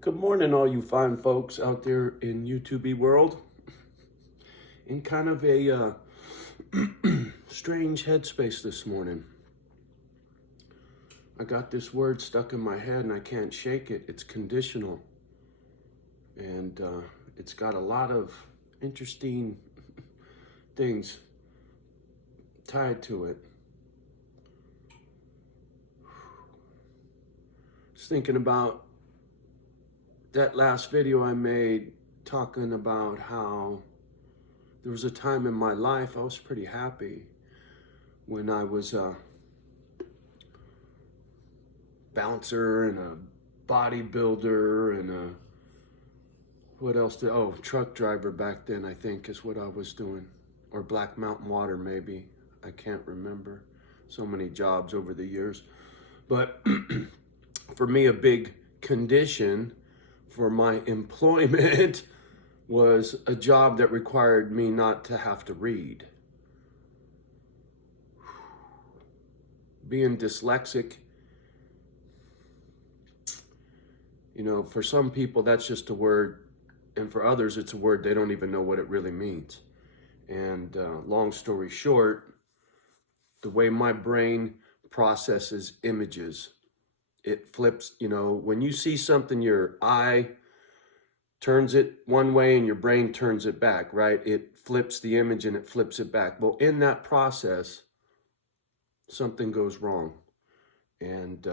Good morning, all you fine folks out there in YouTube world. In kind of a strange headspace this morning. I got this word stuck in my head and I can't shake it. It's conditional. And it's got a lot of interesting things tied to it. Just thinking about that last video I made talking about how there was a time in my life I was pretty happy when I was a bouncer and a bodybuilder and a what else truck driver back then, I think is what I was doing, or Black Mountain Water maybe. I can't remember. So many jobs over the years. But for me, a big condition for my employment was a job that required me not to have to read. Being dyslexic, for some people that's just a word, and for others it's a word they don't even know what it really means. And long story short, the way my brain processes images, it flips, when you see something, your eye turns it one way and your brain turns it back, right? It flips the image and it flips it back. Well, in that process, something goes wrong. And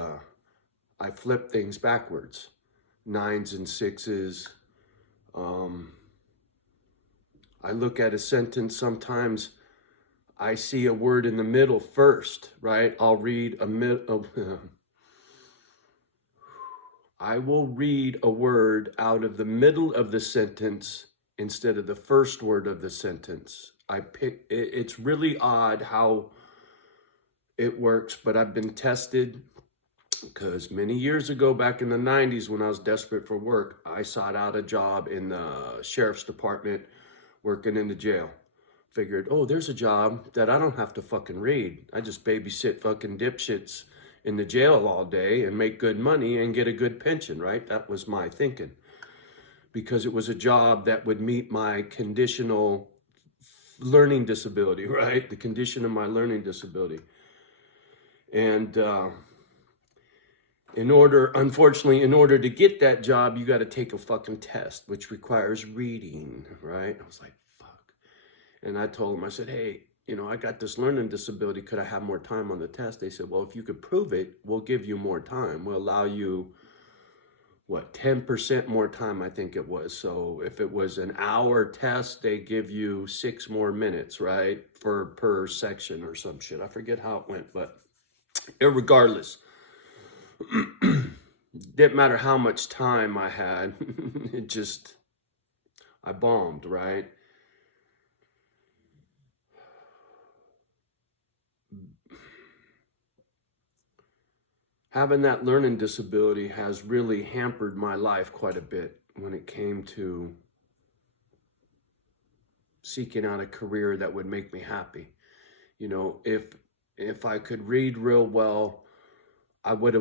I flip things backwards, nines and sixes. I look at a sentence, sometimes I see a word in the middle first, right? I'll read I will read a word out of the middle of the sentence instead of the first word of the sentence. It's really odd how it works, but I've been tested because many years ago, back in the 90s, when I was desperate for work, I sought out a job in the sheriff's department working in the jail. Figured, oh, there's a job that I don't have to fucking read. I just babysit fucking dipshits in the jail all day and make good money and get a good pension, right? That was my thinking. Because it was a job that would meet my conditional learning disability, right? The condition of my learning disability. And unfortunately, in order to get that job, you got to take a fucking test, which requires reading, right? I was like, fuck. And I told them, I said, hey, I got this learning disability. Could I have more time on the test? They said, well, if you could prove it, we'll give you more time. We'll allow you, 10% more time, I think it was. So if it was an hour test, they give you 6 more minutes, right? Per section or some shit. I forget how it went, but irregardless, didn't matter how much time I had. I bombed, right? Having that learning disability has really hampered my life quite a bit when it came to seeking out a career that would make me happy. If I could read real well, I would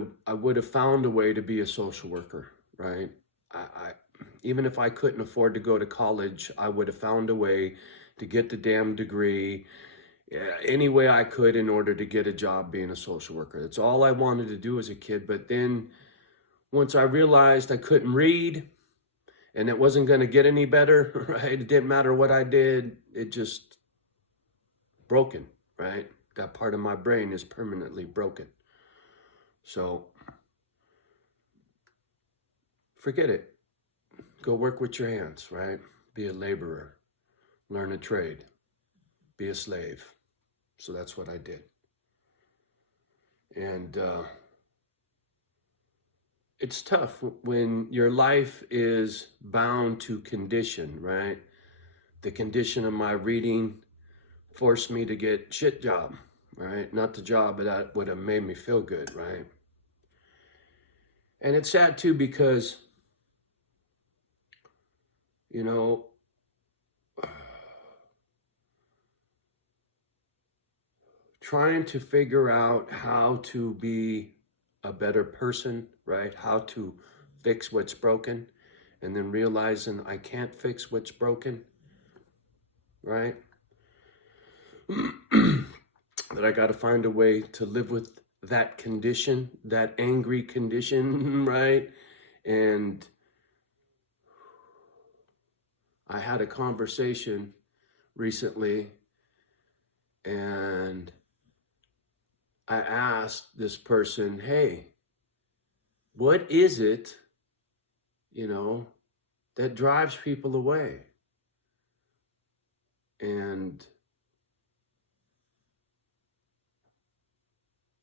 have found a way to be a social worker, right? I even if I couldn't afford to go to college, I would have found a way to get the damn degree, any way I could in order to get a job being a social worker. That's all I wanted to do as a kid. But then once I realized I couldn't read and it wasn't going to get any better, right? It didn't matter what I did. It just broken, right? That part of my brain is permanently broken. So forget it. Go work with your hands, right? Be a laborer, learn a trade, be a slave. So that's what I did. And it's tough when your life is bound to condition, right? The condition of my reading forced me to get shit job, right? Not the job that would have made me feel good, right? And it's sad too because, trying to figure out how to be a better person, right? How to fix what's broken, and then realizing I can't fix what's broken, right? That I got to find a way to live with that condition, that angry condition, right? And I had a conversation recently, and I asked this person, hey, what is it, that drives people away? And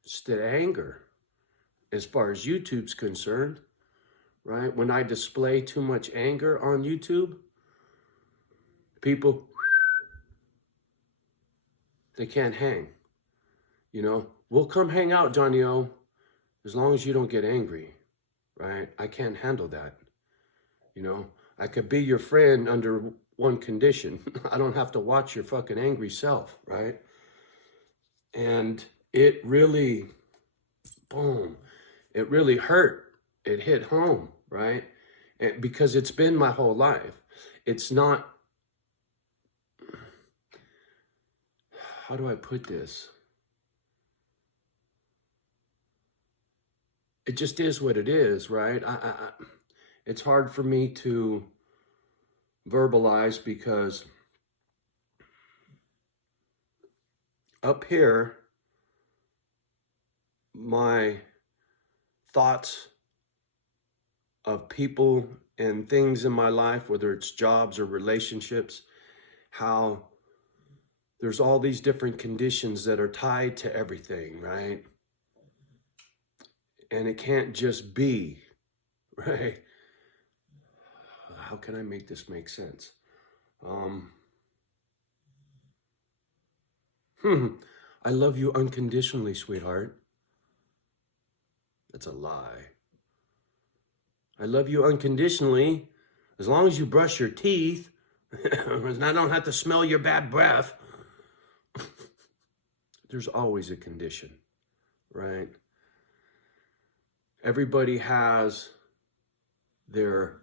it's the anger, as far as YouTube's concerned, right? When I display too much anger on YouTube, people, they can't hang. We'll come hang out, Johnny O, as long as you don't get angry, right? I can't handle that. I could be your friend under one condition. I don't have to watch your fucking angry self, right? And it really, boom, it really hurt. It hit home, right? Because it's been my whole life. It's not, how do I put this? It just is what it is, right? It's hard for me to verbalize because up here, my thoughts of people and things in my life, whether it's jobs or relationships, how there's all these different conditions that are tied to everything, right? And it can't just be, right? How can I make this make sense? I love you unconditionally, sweetheart. That's a lie. I love you unconditionally as long as you brush your teeth and I don't have to smell your bad breath. There's always a condition, right? Everybody has their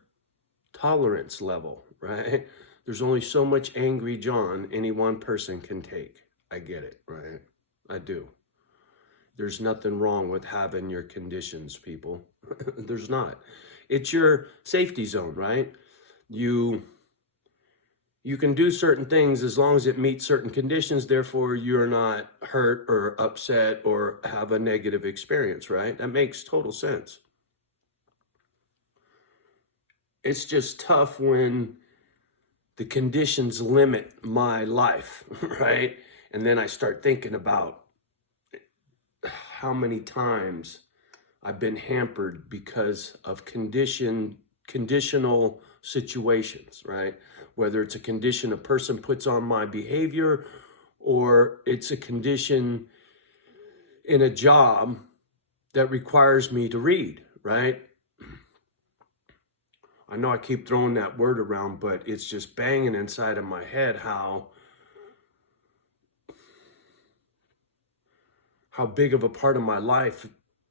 tolerance level, right? There's only so much angry John any one person can take. I get it, right? I do. There's nothing wrong with having your conditions, people. There's not. It's your safety zone, right? You can do certain things as long as it meets certain conditions. Therefore, you're not hurt or upset or have a negative experience, right? That makes total sense. It's just tough when the conditions limit my life, right? And then I start thinking about how many times I've been hampered because of conditional situations, right? Whether it's a condition a person puts on my behavior or it's a condition in a job that requires me to read, right? I know I keep throwing that word around, but it's just banging inside of my head how big of a part of my life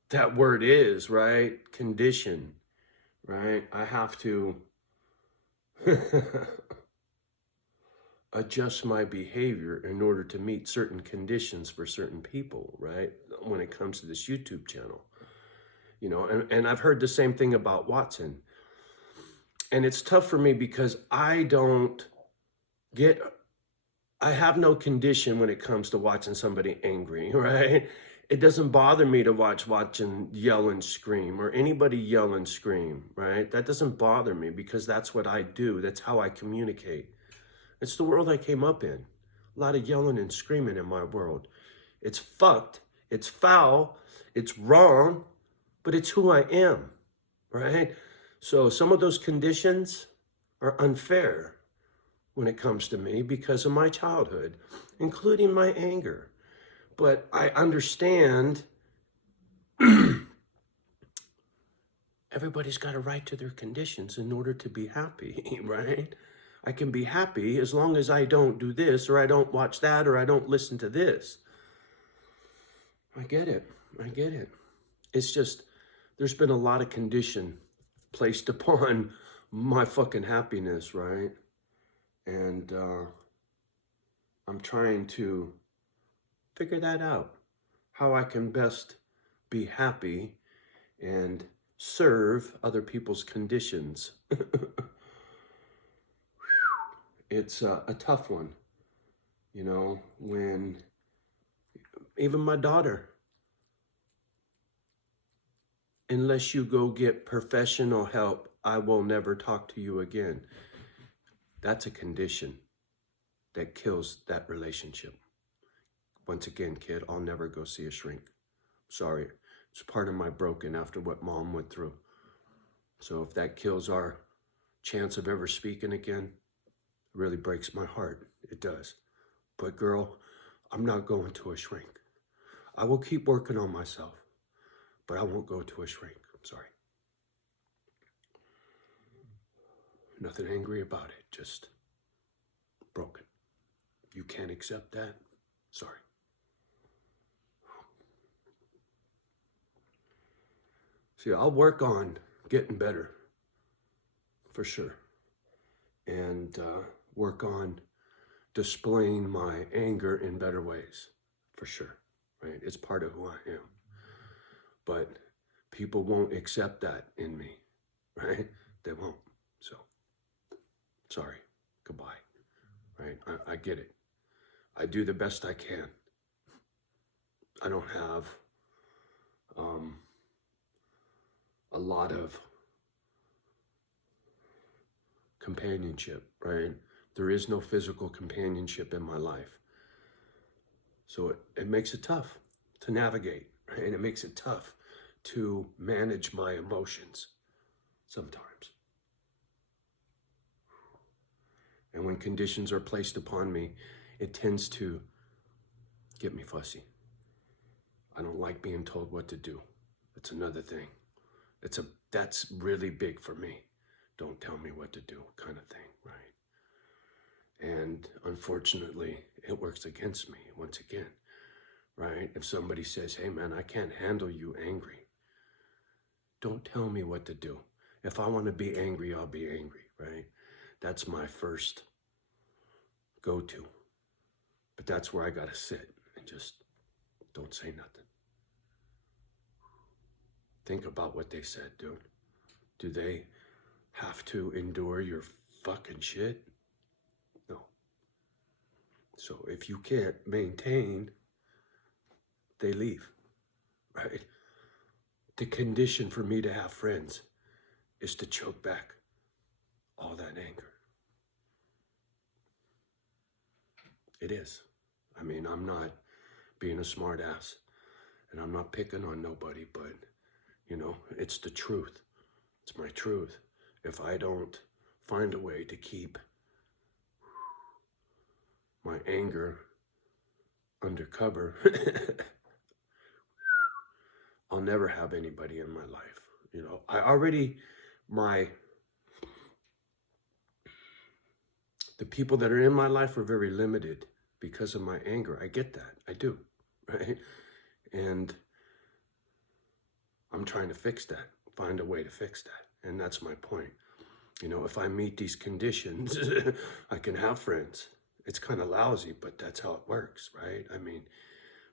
that word is, right? Condition, right? I have to adjust my behavior in order to meet certain conditions for certain people, right? When it comes to this YouTube channel, and I've heard the same thing about Watson. And it's tough for me because I have no condition when it comes to watching somebody angry, right? It doesn't bother me to watching yell and scream or anybody yell and scream, right? That doesn't bother me because that's what I do. That's how I communicate. It's the world I came up in. A lot of yelling and screaming in my world. It's fucked. It's foul. It's wrong, but it's who I am, right? So some of those conditions are unfair when it comes to me because of my childhood, including my anger. But I understand everybody's got a right to their conditions in order to be happy, right? I can be happy as long as I don't do this or I don't watch that or I don't listen to this. I get it. It's just, there's been a lot of condition placed upon my fucking happiness, right? And I'm trying to figure that out, how I can best be happy and serve other people's conditions. It's a tough one, you know, when even my daughter, unless you go get professional help, I will never talk to you again. That's a condition that kills that relationship. Once again, kid, I'll never go see a shrink. Sorry, it's part of my broken after what mom went through. So if that kills our chance of ever speaking again, it really breaks my heart. It does. But girl, I'm not going to a shrink. I will keep working on myself, but I won't go to a shrink. I'm sorry. Nothing angry about it, just broken. You can't accept that? Sorry. See, I'll work on getting better, for sure. And work on displaying my anger in better ways, for sure, right? It's part of who I am. But people won't accept that in me, right? They won't. So, sorry, goodbye, right? I get it. I do the best I can. I don't have a lot of companionship, right? There is no physical companionship in my life. So it makes it tough to navigate, right? And it makes it tough to manage my emotions sometimes. And when conditions are placed upon me, it tends to get me fussy. I don't like being told what to do. That's another thing. That's really big for me. Don't tell me what to do kind of thing, right? And unfortunately, it works against me once again, right? If somebody says, hey man, I can't handle you angry, don't tell me what to do. If I want to be angry, I'll be angry, right? That's my first go-to. But that's where I got to sit and just don't say nothing. Think about what they said, dude. Do they have to endure your fucking shit? No. So if you can't maintain, they leave, right? The condition for me to have friends is to choke back all that anger. It is. I mean, I'm not being a smart ass and I'm not picking on nobody, but you know, it's the truth. It's my truth. If I don't find a way to keep my anger under cover, I'll never have anybody in my life. You know, the people that are in my life are very limited because of my anger. I get that. I do, right? And I'm trying to fix that, find a way to fix that. And that's my point. You know, if I meet these conditions, I can have friends. It's kind of lousy, but that's how it works, right? I mean,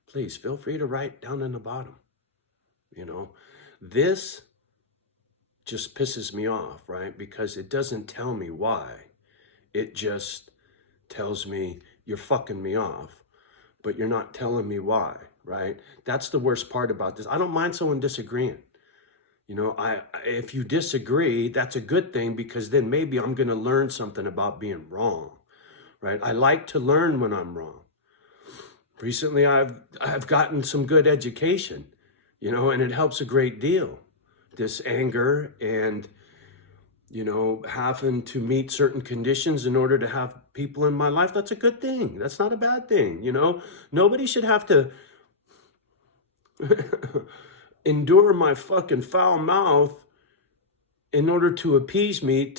please feel free to write down in the bottom. You know, this just pisses me off, right? Because it doesn't tell me why. It just tells me you're fucking me off, but you're not telling me why, right? That's the worst part about this. I don't mind someone disagreeing. You know, if you disagree, that's a good thing because then maybe I'm going to learn something about being wrong, right? I like to learn when I'm wrong. Recently, I've gotten some good education, you know, and it helps a great deal. This anger and, you know, having to meet certain conditions in order to have people in my life, that's a good thing. That's not a bad thing, you know? Nobody should have to endure my fucking foul mouth in order to appease me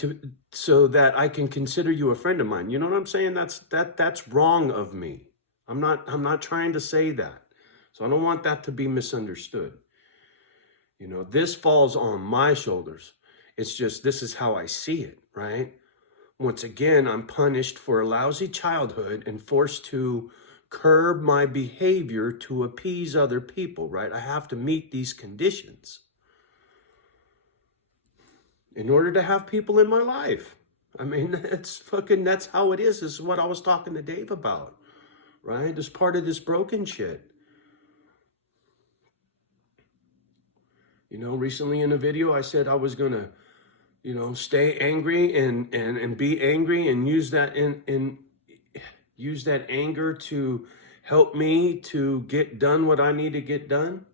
so that I can consider you a friend of mine. You know what I'm saying? That's wrong of me. I'm not trying to say that. So I don't want that to be misunderstood. You know, this falls on my shoulders. It's just, this is how I see it, right? Once again, I'm punished for a lousy childhood and forced to curb my behavior to appease other people, right? I have to meet these conditions in order to have people in my life. I mean, that's how it is. This is what I was talking to Dave about, right? It's part of this broken shit. You know, recently in a video, I said I was gonna, stay angry and be angry and use that use that anger to help me to get done what I need to get done.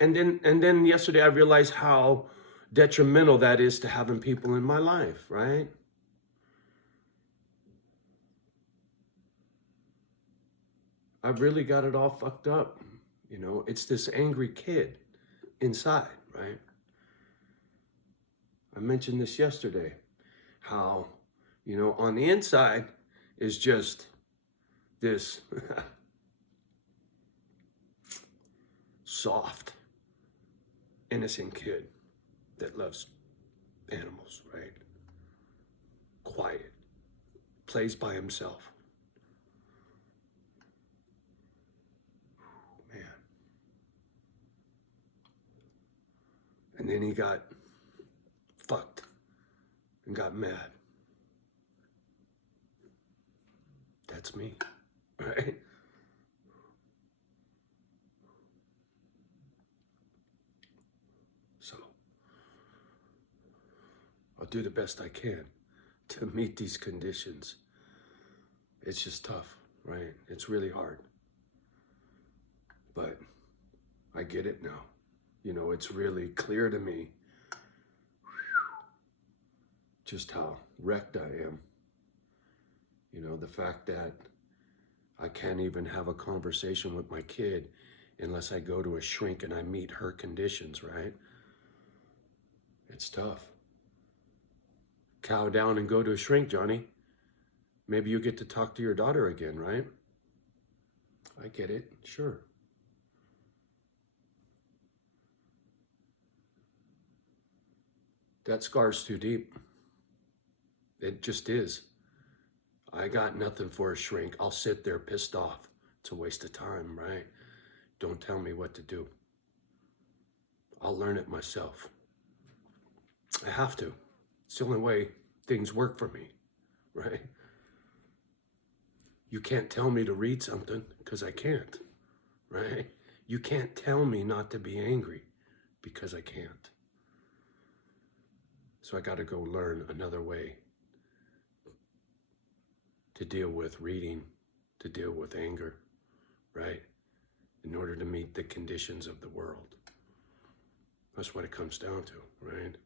And then yesterday I realized how detrimental that is to having people in my life, right? I've really got it all fucked up. It's this angry kid inside, right? I mentioned this yesterday, how, on the inside is just this soft, innocent kid that loves animals, right? Quiet, plays by himself. Man. And then he got fucked and got mad. That's me, right? So I'll do the best I can to meet these conditions. It's just tough, right? It's really hard. But I get it now. It's really clear to me just how wrecked I am. The fact that I can't even have a conversation with my kid unless I go to a shrink and I meet her conditions, right? It's tough. Cow down and go to a shrink, Johnny. Maybe you get to talk to your daughter again, right? I get it, sure. That scar's too deep. It just is. I got nothing for a shrink. I'll sit there pissed off. It's a waste of time, right? Don't tell me what to do. I'll learn it myself. I have to. It's the only way things work for me, right? You can't tell me to read something because I can't, right? You can't tell me not to be angry because I can't. So I got to go learn another way to deal with reading, to deal with anger, right? In order to meet the conditions of the world. That's what it comes down to, right?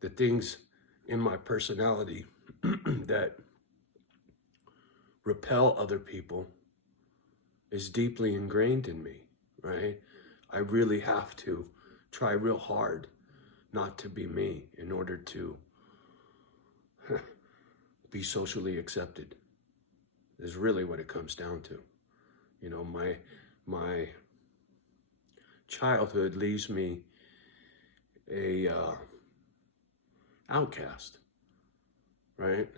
The things in my personality that repel other people is deeply ingrained in me, right? I really have to try real hard not to be me in order to be socially accepted, is really what it comes down to. My childhood leaves me a outcast, right?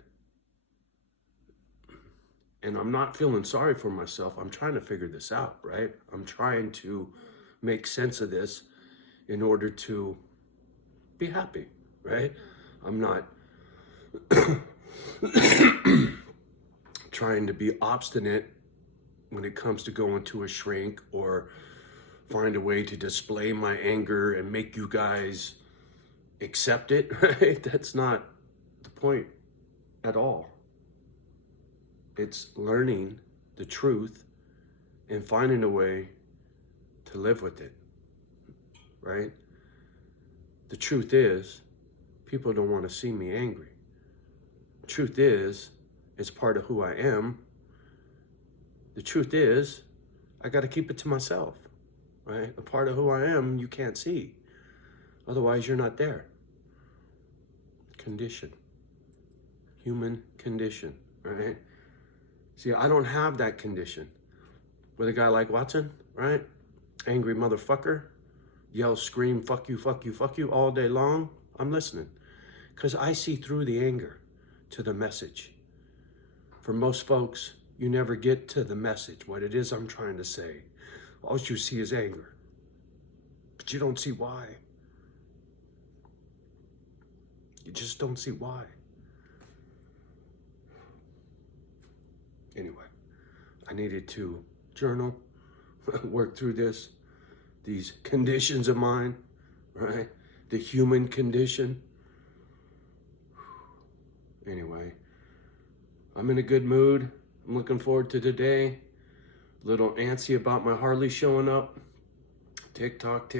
And I'm not feeling sorry for myself. I'm trying to figure this out, right? I'm trying to make sense of this in order to be happy, right? I'm not trying to be obstinate when it comes to going to a shrink or find a way to display my anger and make you guys accept it, right? That's not the point at all. It's learning the truth and finding a way to live with it, right? The truth is, people don't want to see me angry. The truth is, it's part of who I am. The truth is, I got to keep it to myself, right? A part of who I am you can't see. Otherwise, you're not there. Condition. Human condition, right? See, I don't have that condition. With a guy like Watson, right? angry motherfucker, yell, scream, fuck you, fuck you, fuck you all day long, I'm listening. Because I see through the anger to the message. For most folks, you never get to the message, what it is I'm trying to say. All you see is anger. But you don't see why. You just don't see why. Anyway, I needed to journal, work through these conditions of mine, right? The human condition. Anyway, I'm in a good mood. I'm looking forward to today. A little antsy about my Harley showing up. Tick tock,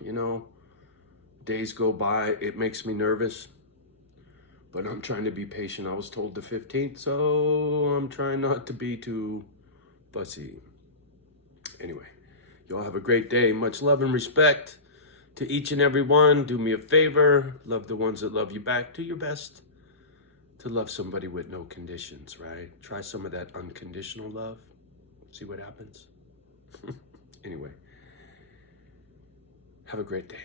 you know. Days go by, it makes me nervous. But I'm trying to be patient. I was told the 15th, so I'm trying not to be too fussy. Anyway, y'all have a great day. Much love and respect to each and every one. Do me a favor. Love the ones that love you back. Do your best to love somebody with no conditions, right? Try some of that unconditional love. See what happens. Anyway, have a great day.